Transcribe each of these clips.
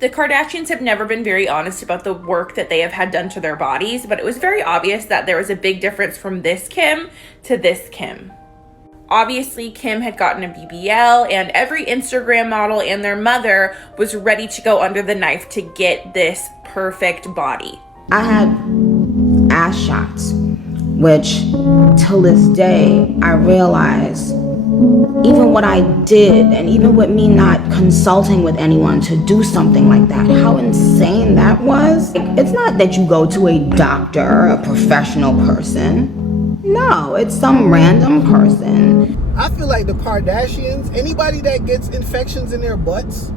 The Kardashians have never been very honest about the work that they have had done to their bodies, but it was very obvious that there was a big difference from this Kim to this Kim. Obviously, Kim had gotten a BBL, and every Instagram model and their mother was ready to go under the knife to get this perfect body. I had ass shots, which till this day, I realize even what I did, and even with me not consulting with anyone to do something like that, how insane that was. It's not that you go to a doctor, a professional person. No, it's some random person. I feel like the Kardashians, anybody that gets infections in their butts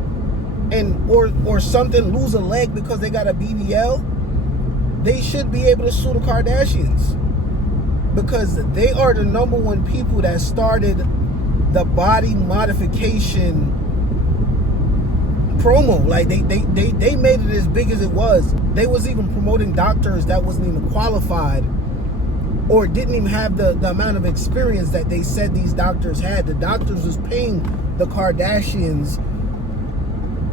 and or something, lose a leg because they got a BBL, they should be able to sue the Kardashians, because they are the #1 people that started the body modification promo. Like they made it as big as it was. They was even promoting doctors that wasn't even qualified or didn't even have the amount of experience that they said these doctors had. The doctors was paying the Kardashians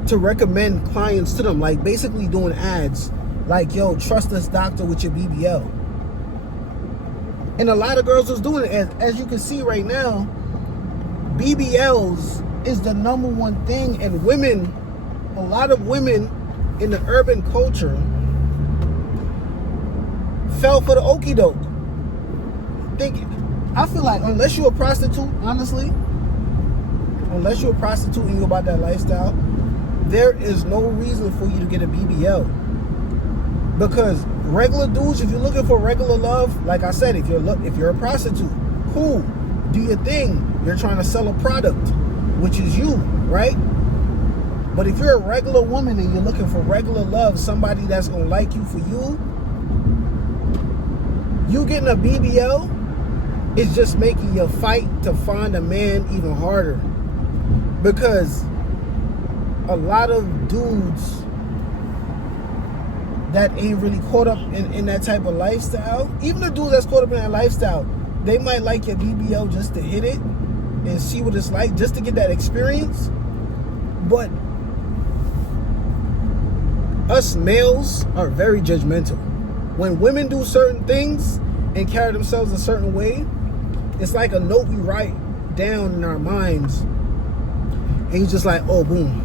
to recommend clients to them, like basically doing ads like, yo, trust this doctor with your BBL. And a lot of girls was doing it. As you can see right now, BBLs is the #1 thing, and women, a lot of women in the urban culture fell for the okie doke. I feel like unless you're a prostitute, honestly, unless you're a prostitute and you're about that lifestyle, there is no reason for you to get a BBL. Because regular dudes, if you're looking for regular love, like I said, if you're a prostitute, cool, do your thing. You're trying to sell a product, which is you, right? But if you're a regular woman and you're looking for regular love, somebody that's gonna like you for you getting a BBL is just making your fight to find a man even harder. Because a lot of dudes that ain't really caught up in that type of lifestyle, even the dudes that's caught up in that lifestyle, they might like your BBL just to hit it and see what it's like, just to get that experience. But us males are very judgmental. When women do certain things and carry themselves a certain way, it's like a note we write down in our minds, and you just like, oh, boom.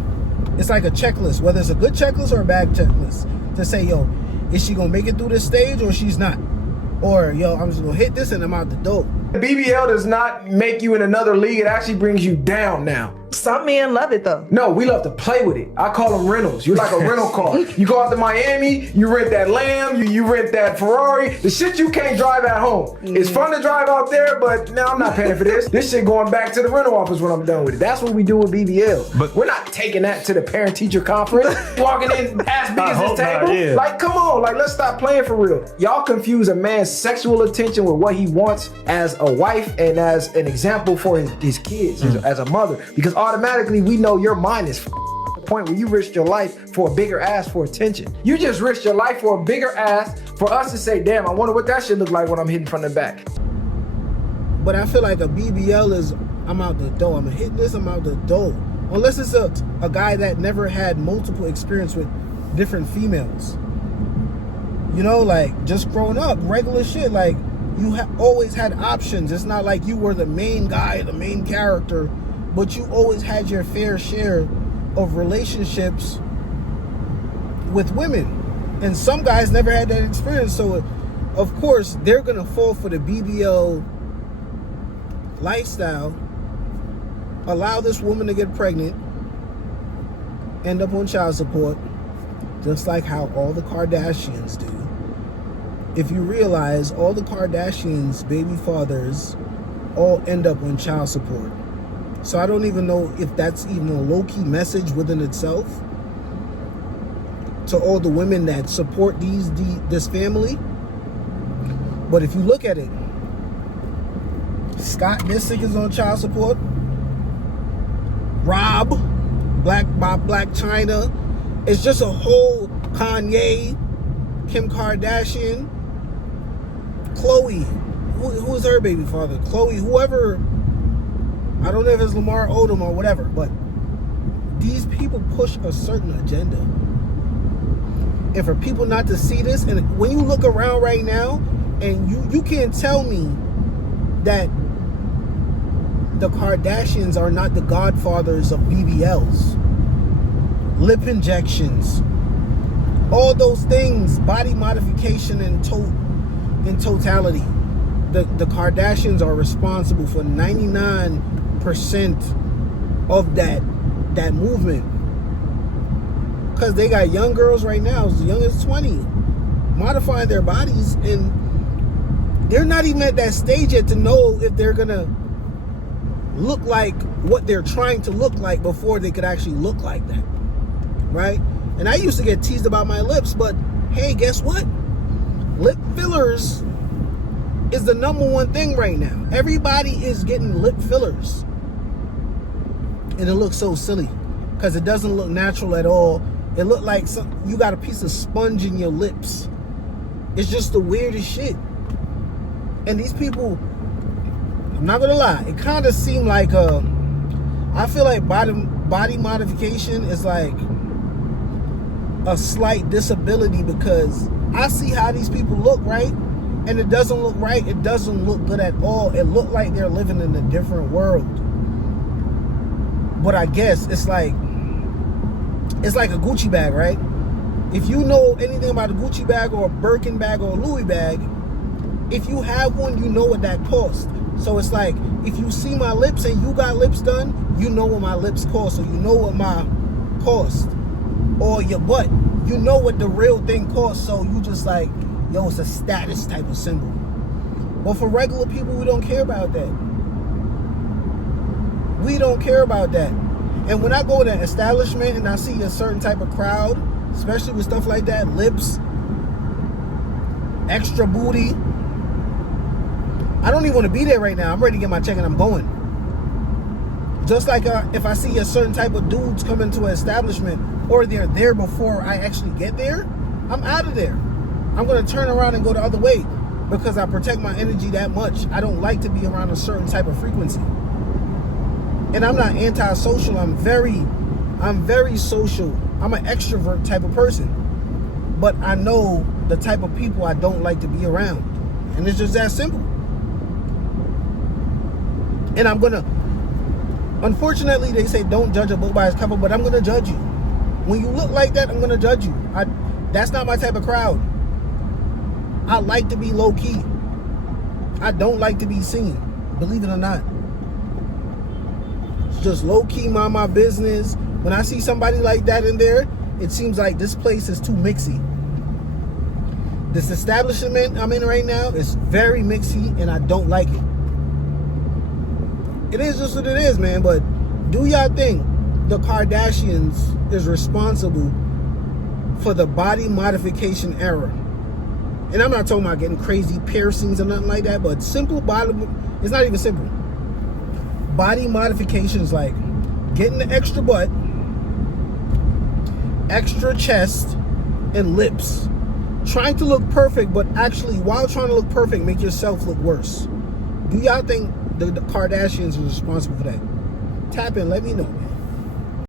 It's like a checklist, whether it's a good checklist or a bad checklist, to say, yo, is she gonna make it through this stage or she's not? Or, yo, I'm just gonna hit this and I'm out the door. BBL does not make you in another league. It actually brings you down now. Some men love it though. No, we love to play with it. I call them rentals. You're like a rental car. You go out to Miami, you rent that Lamb, you rent that Ferrari. The shit you can't drive at home. It's fun to drive out there, but now I'm not paying for this. This shit going back to the rental office when I'm done with it. That's what we do with BBL. But we're not taking that to the parent-teacher conference. Walking in ass big as this table. Yeah. Like, come on, like, let's stop playing for real. Y'all confuse a man's sexual attention with what he wants as a wife and as an example for his kids, as a mother. Because automatically we know your mind is the point where you risked your life for a bigger ass for attention. You just risked your life for a bigger ass for us to say, damn, I wonder what that shit look like when I'm hitting from the back. But I feel like a BBL is, I'm out the door. I'm hitting this, I'm out the door. Unless it's a guy that never had multiple experience with different females. You know, like just growing up, regular shit. Like you always had options. It's not like you were the main guy, the main character, but you always had your fair share of relationships with women. And some guys never had that experience. So, of course, they're going to fall for the BBL lifestyle, allow this woman to get pregnant, end up on child support, just like how all the Kardashians do. If you realize, all the Kardashians' baby fathers all end up on child support. So I don't even know if that's even a low-key message within itself to all the women that support this family. But if you look at it, Scott Disick is on child support. Rob, Black China. It's just a whole Kanye, Kim Kardashian, Khloe. Who is her baby father? Khloe, whoever. I don't know if it's Lamar Odom or whatever, but these people push a certain agenda. And for people not to see this, and when you look around right now, and you can't tell me that the Kardashians are not the godfathers of BBLs, lip injections, all those things, body modification in totality. The Kardashians are responsible for 99% of that movement. Because they got young girls right now, as young as 20, modifying their bodies, and they're not even at that stage yet to know if they're gonna look like what they're trying to look like before they could actually look like that, right? And I used to get teased about my lips, but hey, guess what? Lip fillers is the #1 thing right now. Everybody is getting lip fillers, and it looks so silly because it doesn't look natural at all. It looked like you got a piece of sponge in your lips. It's just the weirdest shit. And these people, I'm not gonna lie, it kind of seemed like I feel like body modification is like a slight disability, because I see how these people look, right? And it doesn't look right. It doesn't look good at all. It looked like they're living in a different world. But I guess it's like a Gucci bag, right? If you know anything about a Gucci bag or a Birkin bag or a Louis bag, if you have one, you know what that costs. So it's like, if you see my lips and you got lips done, you know what my lips cost, so you know what my cost. Or your butt, you know what the real thing costs, so you just like, yo, it's a status type of symbol. But for regular people, we don't care about that. We don't care about that. And when I go to an establishment and I see a certain type of crowd, especially with stuff like that, lips, extra booty, I don't even want to be there right now. I'm ready to get my check and I'm going. Just like if I see a certain type of dudes come into an establishment, or they're there before I actually get there, I'm out of there. I'm going to turn around and go the other way, because I protect my energy that much. I don't like to be around a certain type of frequency. And I'm not antisocial. I'm very social. I'm an extrovert type of person. But I know the type of people I don't like to be around. And it's just that simple. And I'm going to, unfortunately, they say don't judge a book by its cover, but I'm going to judge you. When you look like that, I'm going to judge you. That's not my type of crowd. I like to be low key. I don't like to be seen, believe it or not. Just low key, mind my business. When I see somebody like that in there, it seems like this place is too mixy. This establishment I'm in right now is very mixy, and I don't like it. It is just what it is, man. But do y'all think the Kardashians is responsible for the body modification era? And I'm not talking about getting crazy piercings or nothing like that, but simple body, it's not even simple. Body modifications like getting the extra butt, extra chest, and lips. Trying to look perfect, but actually, while trying to look perfect, make yourself look worse. Do y'all think the Kardashians are responsible for that? Tap in, let me know, man.